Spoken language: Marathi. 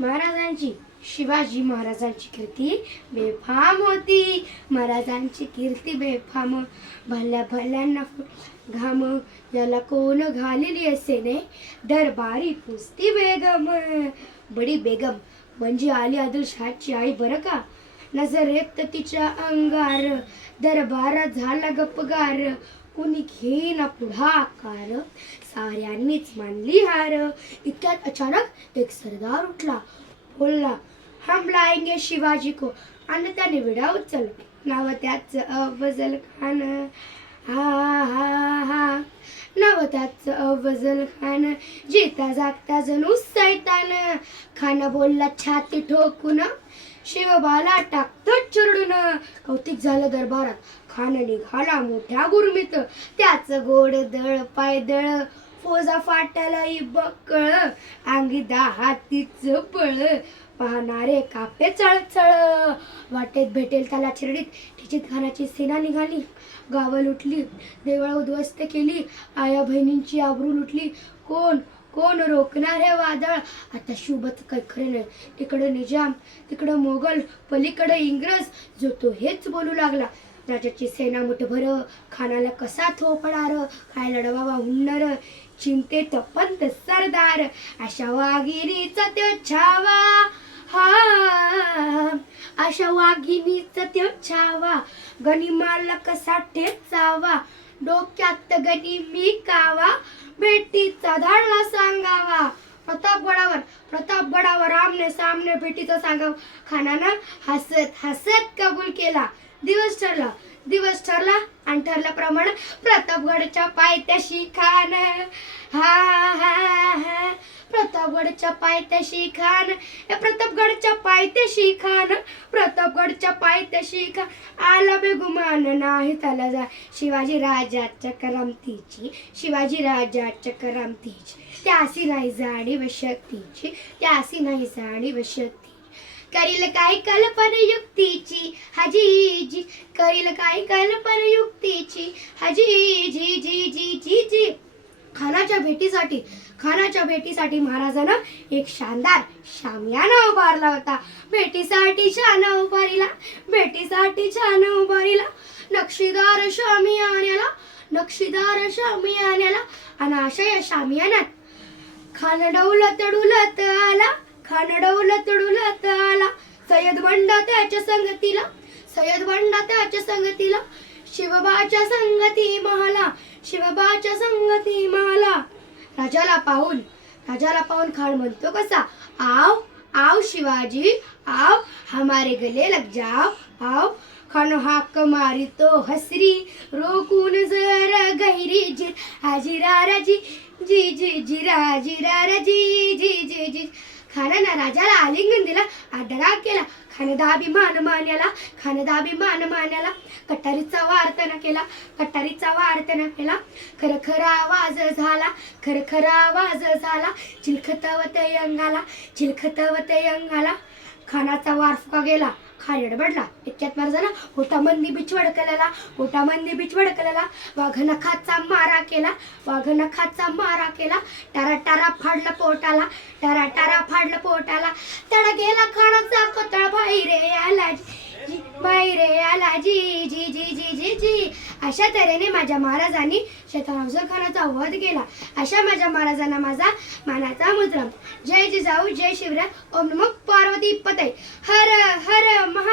महाराजांची शिवाजी महाराजांची कीर्ती बेफाम होती. महाराजांची कीर्ती बेफाम. भल्या भल्यांना घाम याला कोण घालेली असे ने दरबारी पुसती बेगम. बडी बेगम म्हणजे आली आदिलशहाची आई बरं का. नजर येत तिच्या अंगार. दरबारात झाला गपगार. कुणी घेईना पुढाकार. साऱ्यांनीच मानली हार. इतक्यात अचानक एक सरदार उठला. बोलला, हम लाएंगे शिवाजी को. आणि त्याने विडा उचलला. नाव त्याचं अफजल खान. हा हा हा नाव त्याचं अफजल खान. जिता जागता जणू सैतान. खान बोलला छाती ठोकून, शिवबाला टाकतो चिरडून. कौतिक झालं दरबारात. खान निघाला मोठ्या गुरमीत. त्याचं गोड दळ पायदळ. फौजा फाटलाई बकळ. अंगी हातीच बळ. पाहणारे कापे चळचळ. वाटेत भेटेल त्याला चिरडीत. ठिचित खानाची सेना निघाली. गावं लुटली. देवळं उद्ध्वस्त केली. आया बहिणींची आबरू लुटली. कोण कोण रोखणार हे वादळ. आता शुभच काही खरे नाही. तिकडं निजाम, तिकडं मोगल, पलीकडं इंग्रज. जो तो हेच बोलू लागला. राजाची सेना मुठभर. खानाला कसा थोपणार. काय लढवावा हुन्नर. चिंतेत पंत सरदार. अशा वाघिणीचा त्यो छावा. हा अशा वाघिणीचा त्यो छावा. गनिमाला कसा ठेचावा. डोक्यात गनिमी कावा. भेटीचा धाडला सांगावा. प्रतापगडावर आमने सामने भेटीचा सांगावा. खानानं हसत हसत कबूल केला. दिवस ठरला आणि ठरल्याप्रमाणे प्रतापगडच्या पायथ्याशी खान. हा हा हा प्रतापगडच्या पायथ्याशी खान. प्रतापगडच्या पायथ्याशी खान. प्रतापगडच्या पायथ्याशी खान. आला बेगुमान नाही त्याला जा. शिवाजी राजाच्या करामतीची. शिवाजी राजाच्या करामतीची. त्यासी नाही जाणीव शक्तीची. त्यासी नाही जाणीव शक्तीची. करील काय कल्पना युक्तीची. हाजी जी करील काय कल्पना युक्तीची. हाजी जी जी जी जी जी. खानाच्या भेटीसाठी महाराजानं एक शानदार शामियाना उभारला होता. भेटीसाठी छान उभारीला. नक्षीदार शामियान्याला आणि अशा या शामियानात खान डौलत आला. सय्यद बंडा त्याच्या संगतीला. शिवबाच्या संगती मला. राजाला पाहून खान म्हणतो कसा, आओ शिवाजी आओ, हमारे गले लग जाओ आओ. खान हाक मारी तो हसरी. रोकून जरा गहिरी जी. हाजीरा राजी जी जी जिरा जिरा राजी जी जी जी. खानानं राजाला आलिंगन दिला. आदराग केला. खानदाभिमान मान्याला. कटारीचा वार्तना केला. खरखरा आवाज झाला. चिलखतवते अंगाला. खानाचा वारफा गेला. खान एडबडला. इतक्यात महाराजांना पोटामंदी बिछवड केलेला. वाघनखाचा मारा केला. टारा फाडला पोटाला. तडा गेला खानाचा कोतळ. बाहेर आला जी जी जी जी जी जी. अशा तऱ्हेने माझ्या महाराजांनी अफजल खानाचा वध केला. अशा माझ्या महाराजांना माझा मानाचा मुद्रा. जय जिजाऊ जय शिवराय. ओम नमो पार्वती पतये. हर हर महा